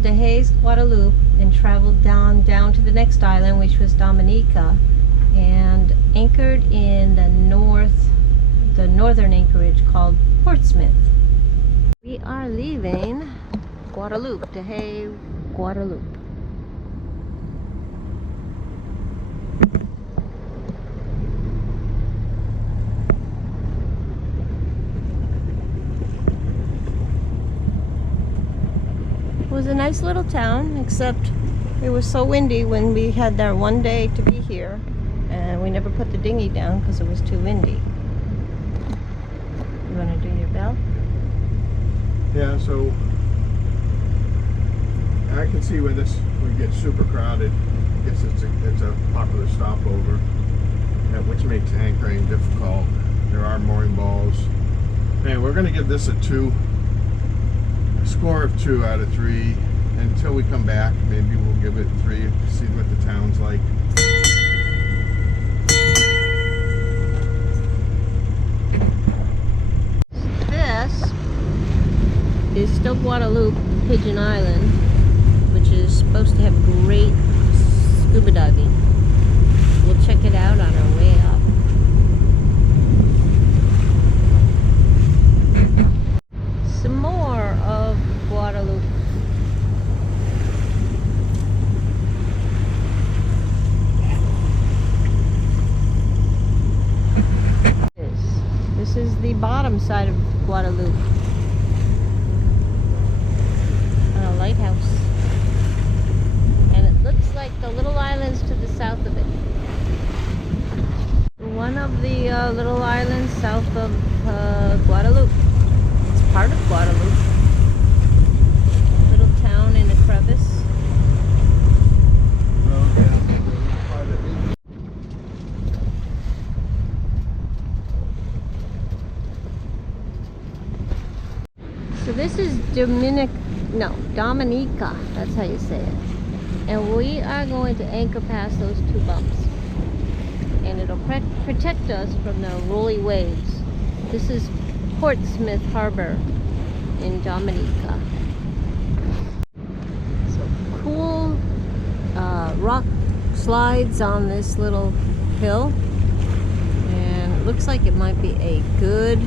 De Hayes, Guadeloupe, and traveled down to the next island, which was Dominica, and anchored in the northern anchorage called Portsmouth. We are leaving Guadeloupe, De Hayes, Guadeloupe. It was a nice little town, except it was so windy when we had that one day to be here, and we never put the dinghy down because it was too windy. You want to do your bell? Yeah, so I can see when this would get super crowded. I guess it's a popular stopover, which makes anchoring difficult. There are mooring balls. And we're going to give this a score of 2 out of 3 until we come back. Maybe we'll give it 3 to see what the town's like. This is still Guadeloupe, Pigeon Island, which is supposed to have great scuba diving. We'll check it out on our way up. Some more of Guadeloupe. This is the bottom side of Guadeloupe. A lighthouse. And it looks like the little islands to the south of it. One of the little islands south of Guadeloupe. It's part of Guadeloupe. Little town in a crevice. So this is Dominica, that's how you say it. And we are going to anchor past those 2 bumps. And it'll protect us from the rolly waves. This is Portsmouth Harbor in Dominica. So cool rock slides on this little hill. And it looks like it might be a good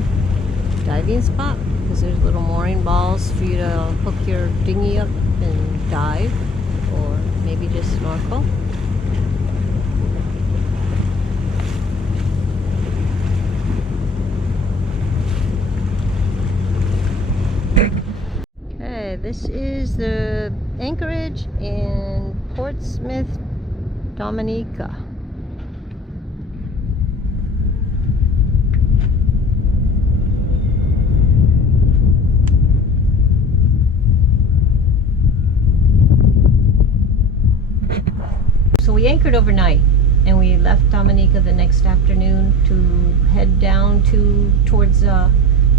diving spot, because there's little mooring balls for you to hook your dinghy up and dive, or maybe just snorkel. Okay, this is the anchorage in Portsmouth, Dominica. So we anchored overnight, and we left Dominica the next afternoon to head down towards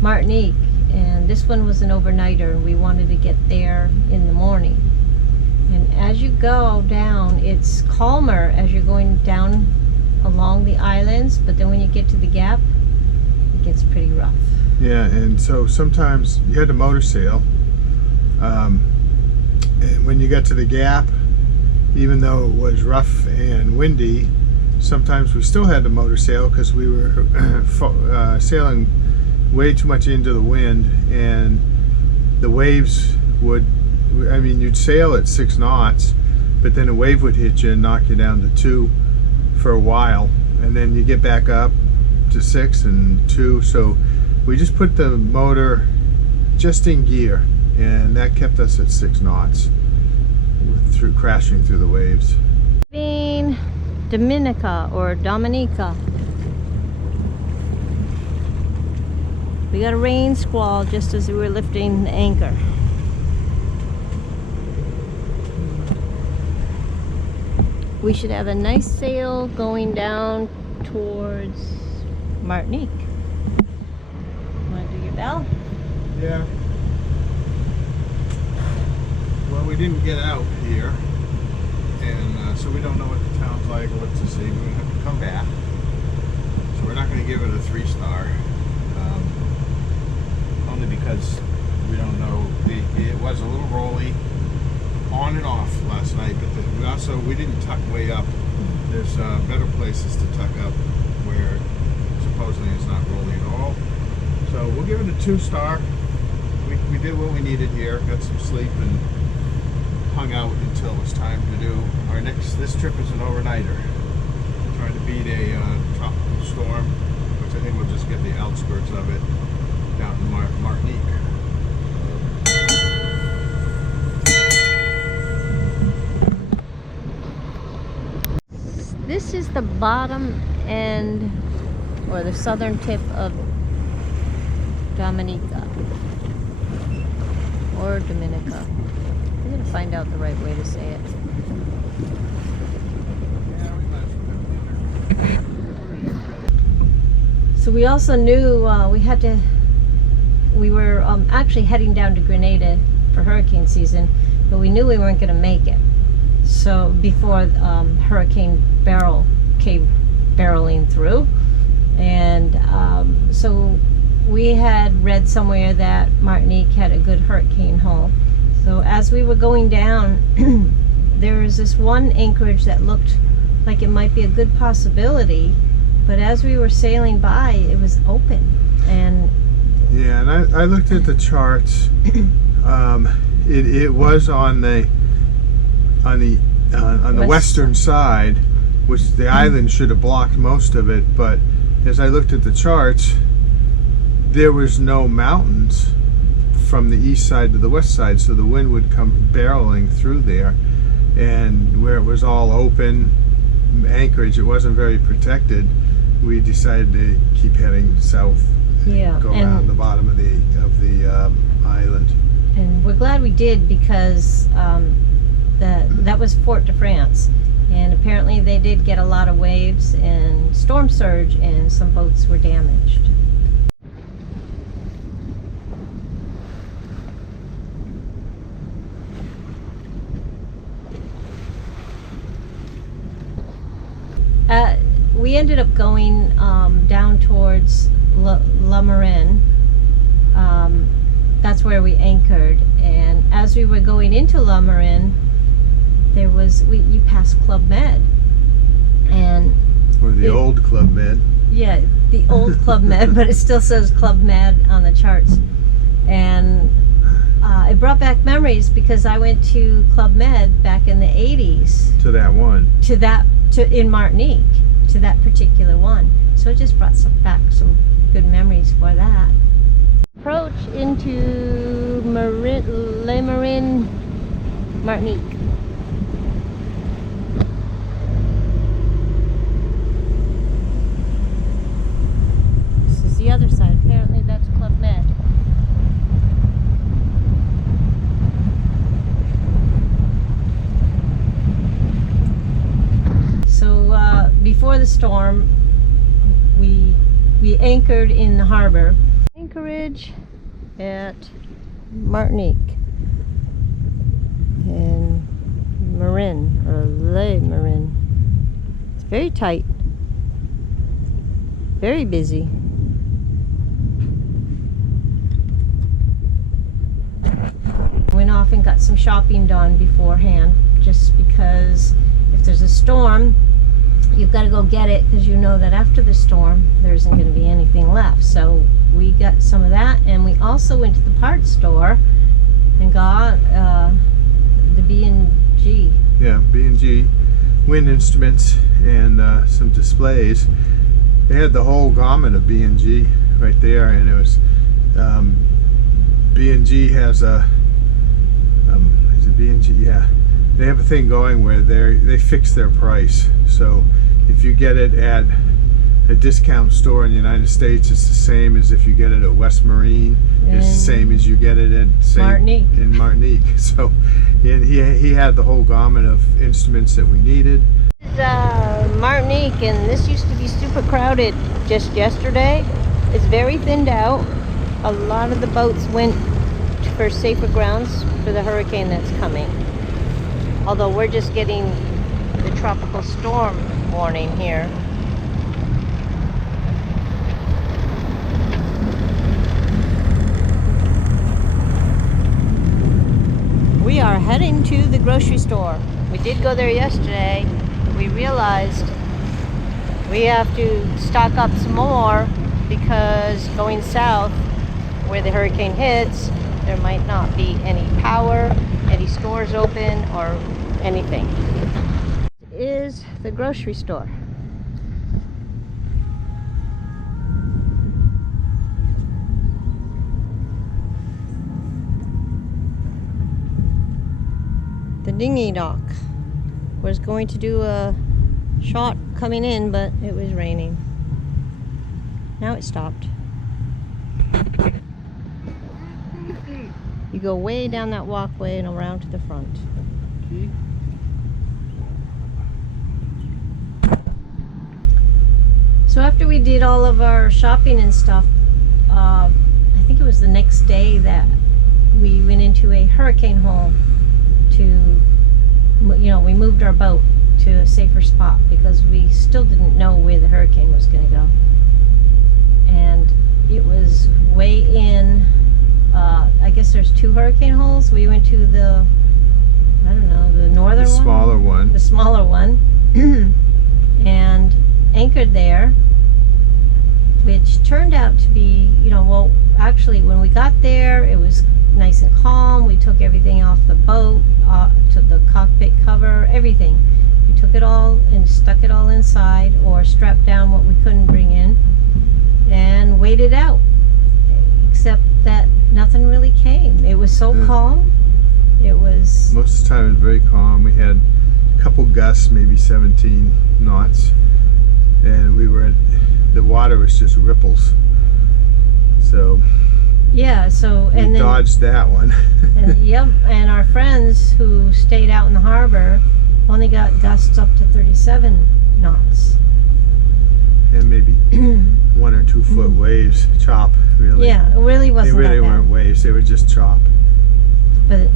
Martinique. And this one was an overnighter. We wanted to get there in the morning. And as you go down, it's calmer as you're going down along the islands, but then when you get to the gap, it gets pretty rough. Yeah, and so sometimes you had to motor sail. And when you got to the gap, even though it was rough and windy, sometimes we still had to motor sail because we were sailing way too much into the wind, and the waves would, I mean, you'd sail at 6 knots, but then a wave would hit you and knock you down to 2 for a while, and then you get back up to 6 and 2. So we just put the motor just in gear, and that kept us at 6 knots through crashing through the waves. Dominica or Dominica. We got a rain squall just as we were lifting the anchor. We should have a nice sail going down towards Martinique. Want to do your bell? Yeah. Well, we didn't get out here, and so we don't know what the town's like or what to see. We're going to have to come back. So we're not going to give it a 3-star. Only because we don't know. It was a little rolly, last night, but we didn't tuck way up. There's better places to tuck up where supposedly it's not rolling at all. So we'll give it a 2-star. We did what we needed here, got some sleep, and hung out until it was time to do our this trip is an overnighter. Trying to beat a tropical storm, which I think we'll just get the outskirts of it down in Martinique. This is the bottom end, or the southern tip of Dominica, or Dominica. I'm gonna find out the right way to say it. So we also knew we were actually heading down to Grenada for hurricane season, but we knew we weren't gonna make it. So before Hurricane Beryl came barreling through, and so we had read somewhere that Martinique had a good hurricane hull. So as we were going down, there was this one anchorage that looked like it might be a good possibility, but as we were sailing by, it was open. And yeah, and I looked at the charts. It was on the western side, which the island should have blocked most of it, but as I looked at the charts, there was no mountains from the east side to the west side, so the wind would come barreling through there, and where it was all open anchorage, it wasn't very protected. We decided to keep heading south, yeah, go around the bottom of the island. And we're glad we did, because that was Fort de France, and apparently they did get a lot of waves and storm surge, and some boats were damaged. We ended up going down towards La Marine. That's where we anchored, and as we were going into La Marine, there was you passed Club Med, and or the old Club Med. Yeah, the old Club Med, but it still says Club Med on the charts, and it brought back memories, because I went to Club Med back in the 80s. To that one. In Martinique, to that particular one. So it just brought back some good memories for that. Approach into Le Marin, Martinique. This is the other side. Apparently that's Club Med. So before the storm, we anchored in the harbor. Anchorage at Martinique and Marin, or Le Marin. It's very tight, very busy. Went off and got some shopping done beforehand, just because if there's a storm, you've got to go get it, because you know that after the storm there isn't going to be anything left. So we got some of that, and we also went to the parts store and got the B&G. Yeah, B&G wind instruments and some displays. They had the whole gamut of B&G right there, and it was B&G has a is it B&G? Yeah, they have a thing going where they fix their price. So if you get it at a discount store in the United States, it's the same as if you get it at West Marine. It's the same as you get it at Martinique. In Martinique. So, and he had the whole gamut of instruments that we needed. This is Martinique, and this used to be super crowded just yesterday. It's very thinned out. A lot of the boats went for safer grounds for the hurricane that's coming. Although we're just getting the tropical storm warning here. We are heading to the grocery store. We did go there yesterday. We realized we have to stock up some more because going south where the hurricane hits, there might not be any power, any stores open, or anything. It is the grocery store. The dinghy dock was going to do a shot coming in, but it was raining. Now it stopped. You go way down that walkway and around to the front. So after we did all of our shopping and stuff, I think it was the next day that we went into a hurricane hole to, you know, we moved our boat to a safer spot because we still didn't know where the hurricane was going to go. And it was way in, I guess there's 2 hurricane holes. We went to the, I don't know, the northern one? The smaller one. The smaller one. And anchored there, which turned out to be, you know, well, actually when we got there, it was nice and calm. We took everything off the boat, took the cockpit cover, everything. We took it all and stuck it all inside or strapped down what we couldn't bring in and waited out. Except that nothing really came. It was so calm. It was... Most of the time it was very calm. We had a couple gusts, maybe 17 knots. And we were, the water was just ripples. So... Yeah, so... We and then dodged that one. and, yep, and our friends who stayed out in the harbor only got gusts up to 37 knots. And maybe 1 or 2 foot waves, chop, really. Yeah, it really wasn't They really that bad. weren't waves, they were just chop. But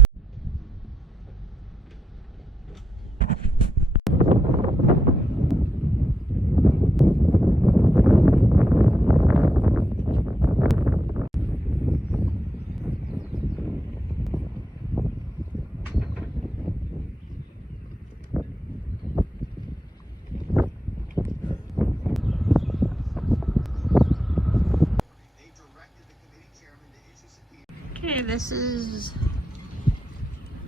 okay, this is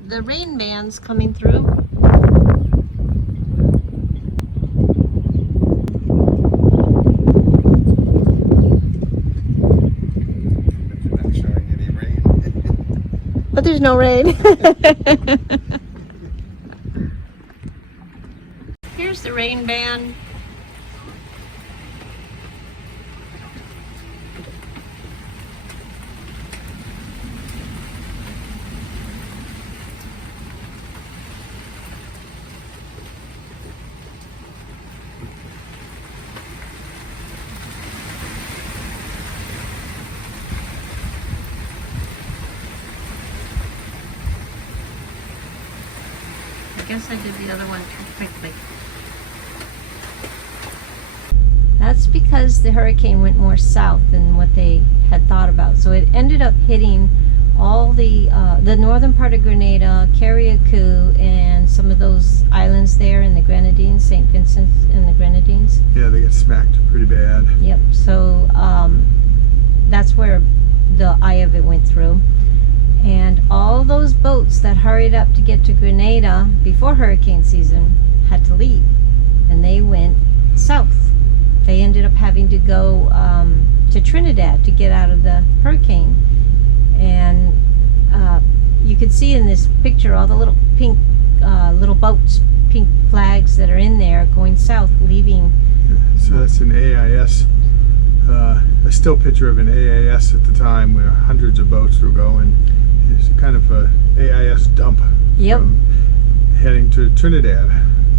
the rain bands coming through. Not showing any rain. But there's no rain. Here's the rain band. I guess I did the other one too quickly. That's because the hurricane went more south than what they had thought about. So it ended up hitting all the northern part of Grenada, Carriacou, and some of those islands there in the Grenadines, St. Vincent and the Grenadines. Yeah, they got smacked pretty bad. Yep, so that's where the eye of it went through. And all those boats that hurried up to get to Grenada before hurricane season had to leave. And they went south. They ended up having to go to Trinidad to get out of the hurricane. And you can see in this picture all the little pink little boats, pink flags that are in there going south, leaving. So that's an AIS, a still picture of an AIS at the time where hundreds of boats were going. It's kind of a AIS dump. Yep. From heading to Trinidad.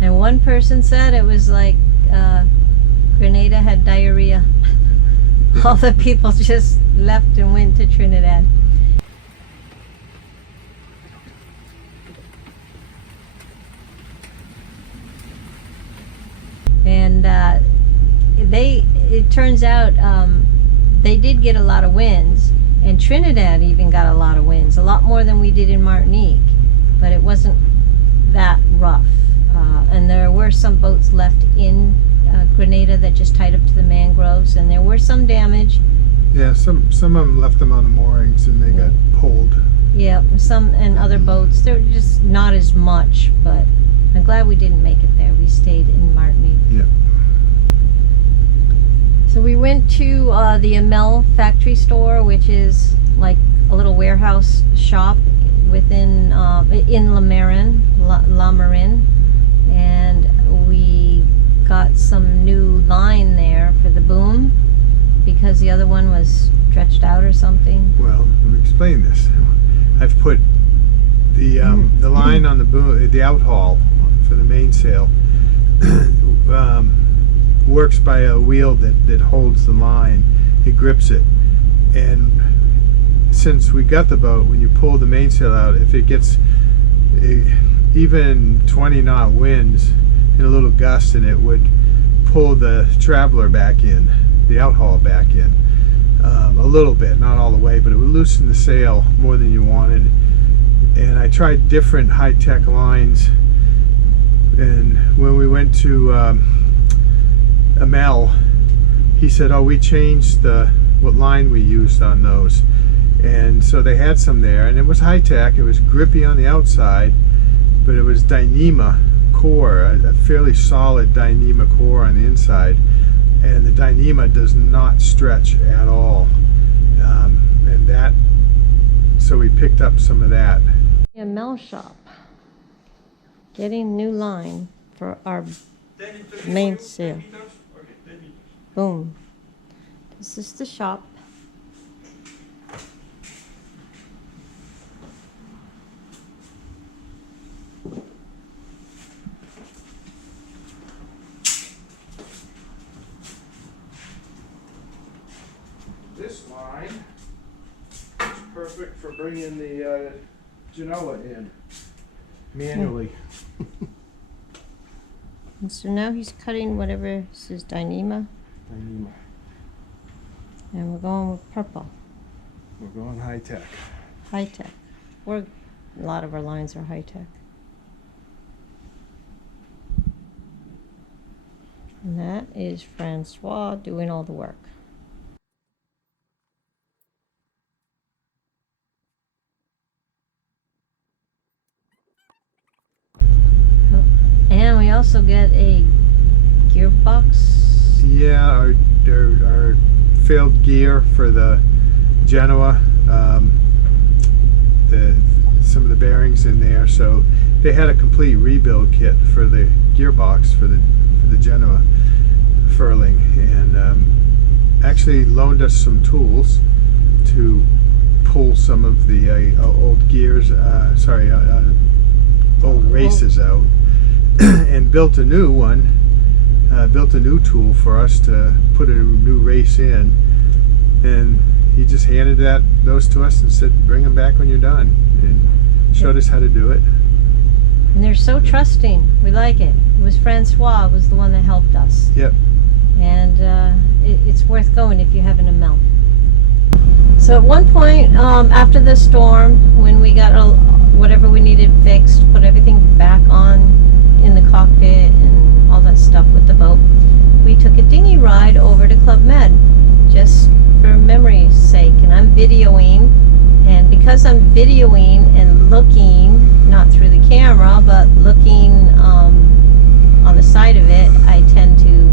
And one person said it was like Grenada had diarrhea. All the people just left and went to Trinidad. And it turns out they did get a lot of winds, and Trinidad even got a lot of winds, a lot more than we did in Martinique. but it wasn't that rough. And there were some boats left in Grenada that just tied up to the mangroves, and there were some damage. Yeah, some of them left them on the moorings and they got pulled. Yeah, some and other boats. They're just not as much, but I'm glad we didn't make it there. We stayed in Martinique. Yeah. So we went to the Amel factory store, which is like a little warehouse shop within in La Marin, and we got some new line there for the boom because the other one was stretched out or something. Well, let me explain this. I've put the line on the boom, the outhaul for the mainsail. Works by a wheel that holds the line. It grips it, and since we got the boat, when you pull the mainsail out, if it gets even 20 knot winds and a little gust, and it would pull the traveler back in, the outhaul back in, a little bit, not all the way, but it would loosen the sail more than you wanted. And I tried different high-tech lines, and when we went to Amel, he said, "Oh, we changed what line we used on those." And so they had some there, and it was high-tech. It was grippy on the outside, but it was Dyneema core, a fairly solid Dyneema core on the inside, and the Dyneema does not stretch at all. And that, so we picked up some of that. The Amel shop, getting new line for our mainsail. Boom. This is the shop. This line is perfect for bringing the Genoa in manually. And so now he's cutting whatever this is, Dyneema, Dyneema. and we're going with purple, We're going high tech. high tech. A lot of our lines are high tech. And that is Francois doing all the work. And we also get a gearbox. Yeah, our failed gear for the Genoa, some of the bearings in there. So they had a complete rebuild kit for the gearbox for the Genoa furling, and actually loaned us some tools to pull some of the old gears, old races out. And built a new one, built a new tool for us to put a new race in, and he just handed those to us and said, "Bring them back when you're done," and showed us how to do it. And they're so trusting. We like it. It was Francois was the one that helped us. Yep. And it's worth going if you have an Amel. So at one point, after the storm, when we got whatever we needed fixed, put everything back on in the cockpit and all that stuff with the boat, we took a dinghy ride over to Club Med, just for memory's sake. And I'm videoing, and because I'm videoing and looking, not through the camera, but looking on the side of it, I tend to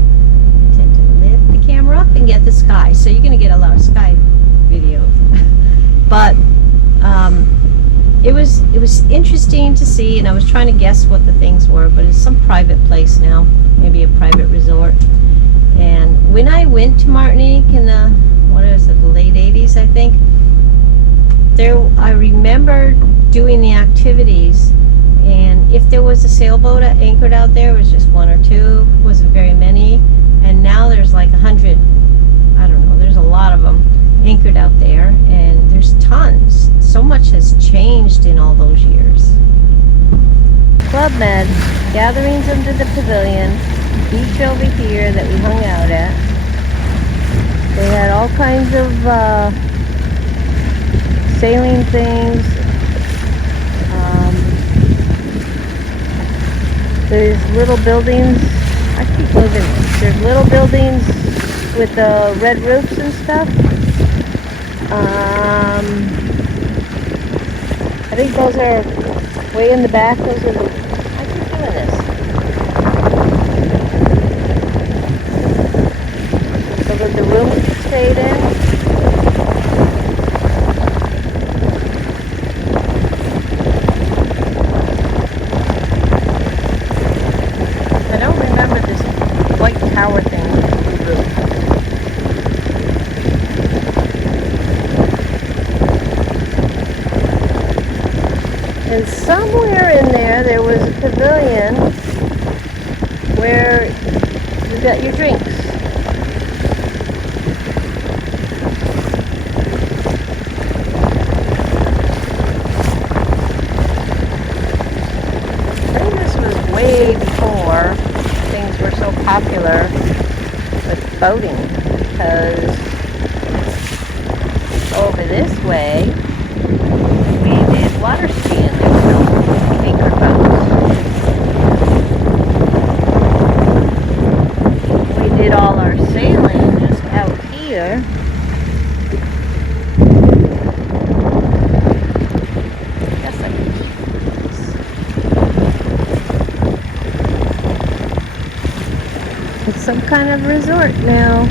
lift the camera up and get the sky. So you're going to get a lot of sky video. But it was interesting to see, and I was trying to guess what the things were, but it's some private place now, maybe a private resort. And when I went to Martinique in the late 80s, I think, I remember doing the activities, and if there was a sailboat anchored out there, it was just one or two, wasn't very many, and now there's like 100, I don't know, there's a lot of them anchored out there, and there's tons. So much has changed in all those years. Club Med, gatherings under the pavilion, beach over here that we hung out at. They had all kinds of sailing things, There's little buildings. I keep moving. There's little buildings with the red roofs and stuff. I think those are way in the back. Those are the... I keep doing this. So that the rooms stayed in. I don't remember this white tower thing with the blue roof. And somewhere in there was a pavilion where you got your drinks. I think this was way before things were so popular with boating, because over this way we did water skiing. There were no anchor boats. We did all our sailing just out here. I guess I can keep this. It's some kind of resort now.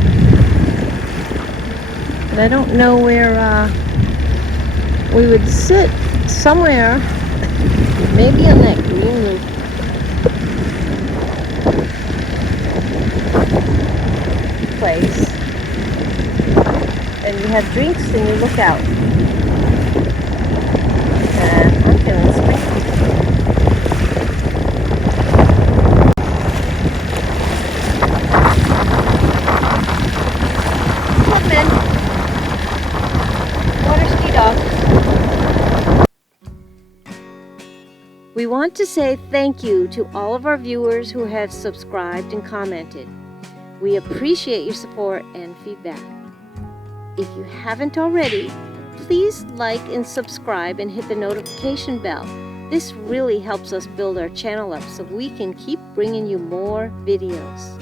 But I don't know where we would sit. Somewhere, maybe on that green roof. Place. And you have drinks and you look out. And I'm feeling springy. Come on, men. Water ski dogs. We want to say thank you to all of our viewers who have subscribed and commented. We appreciate your support and feedback. If you haven't already, please like and subscribe and hit the notification bell. This really helps us build our channel up so we can keep bringing you more videos.